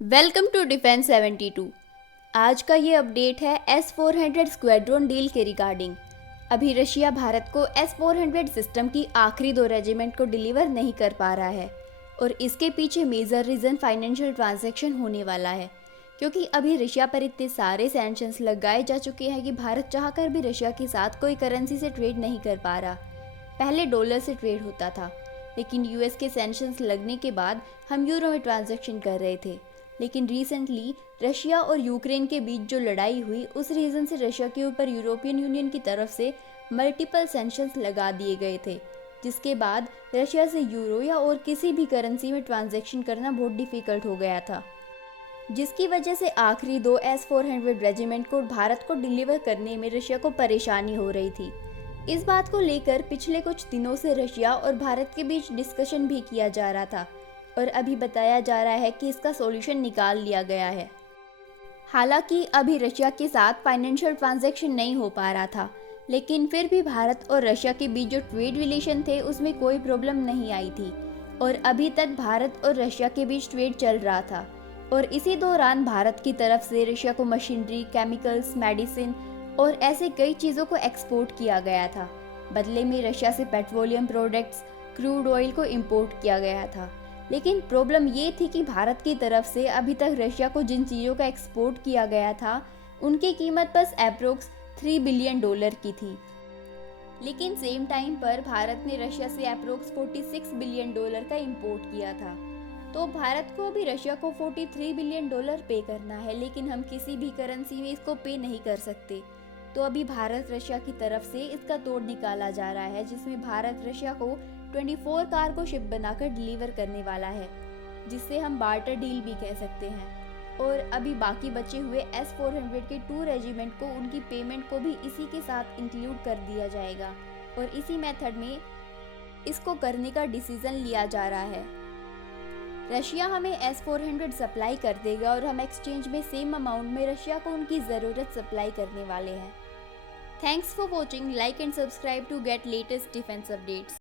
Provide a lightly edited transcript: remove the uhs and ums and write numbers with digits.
Welcome to defence 72। आज का ये अपडेट है S-400 स्क्वाड्रन डील के रिगार्डिंग। अभी रशिया भारत को S-400 सिस्टम की आखिरी 2 रेजिमेंट को डिलीवर नहीं कर पा रहा है और इसके पीछे मेजर रीज़न फाइनेंशियल ट्रांजैक्शन होने वाला है, क्योंकि अभी रशिया पर इतने सारे सैंक्शंस लगाए जा चुके हैं कि भारत चाहकर भी रशिया के साथ कोई करेंसी से ट्रेड नहीं कर पा रहा। पहले डॉलर से ट्रेड होता था, लेकिन यूएस के सैंक्शंस लगने के बाद हम यूरो में ट्रांजैक्शन कर रहे थे। लेकिन रिसेंटली रशिया और यूक्रेन के बीच जो लड़ाई हुई, उस रीज़न से रशिया के ऊपर यूरोपियन यूनियन की तरफ से मल्टीपल सैंक्शंस लगा दिए गए थे, जिसके बाद रशिया से यूरो या और किसी भी करेंसी में ट्रांजैक्शन करना बहुत डिफ़िकल्ट हो गया था, जिसकी वजह से आखिरी 2 S-400 रेजिमेंट को भारत को डिलीवर करने में रशिया को परेशानी हो रही थी। इस बात को लेकर पिछले कुछ दिनों से रशिया और भारत के बीच डिस्कशन भी किया जा रहा था और अभी बताया जा रहा है कि इसका सॉल्यूशन निकाल लिया गया है। हालांकि अभी रशिया के साथ फाइनेंशियल ट्रांजैक्शन नहीं हो पा रहा था, लेकिन फिर भी भारत और रशिया के बीच जो ट्रेड रिलेशन थे उसमें कोई प्रॉब्लम नहीं आई थी और अभी तक भारत और रशिया के बीच ट्रेड चल रहा था। और इसी दौरान भारत की तरफ से रशिया को मशीनरी, केमिकल्स, मेडिसिन और ऐसे कई चीज़ों को एक्सपोर्ट किया गया था। बदले में रशिया से पेट्रोलियम प्रोडक्ट्स, क्रूड ऑयल को इंपोर्ट किया गया था। लेकिन प्रॉब्लम ये थी कि भारत की तरफ से अभी तक रशिया को जिन चीज़ों का एक्सपोर्ट किया गया था, उनकी कीमत बस अप्रोक्स $3 बिलियन की थी। लेकिन सेम टाइम पर भारत ने रशिया से अप्रोक्स $46 बिलियन का इंपोर्ट किया था। तो भारत को अभी रशिया को $43 बिलियन पे करना है, लेकिन हम किसी भी करेंसी में इसको पे नहीं कर सकते। तो अभी भारत रशिया की तरफ से इसका तोड़ निकाला जा रहा है, जिसमें भारत रशिया को 24 कार्गो शिप बनाकर डिलीवर करने वाला है, जिससे हम बार्टर डील भी कह सकते हैं। और अभी बाकी बचे हुए S-400 के 2 रेजिमेंट को उनकी पेमेंट को भी इसी के साथ इंक्लूड कर दिया जाएगा और इसी मेथड में इसको करने का डिसीजन लिया जा रहा है। रशिया हमें S-400 सप्लाई कर देगा और हम एक्सचेंज में सेम अमाउंट में रशिया को उनकी ज़रूरत सप्लाई करने वाले हैं। Thanks for watching. Like and subscribe to get latest defense updates.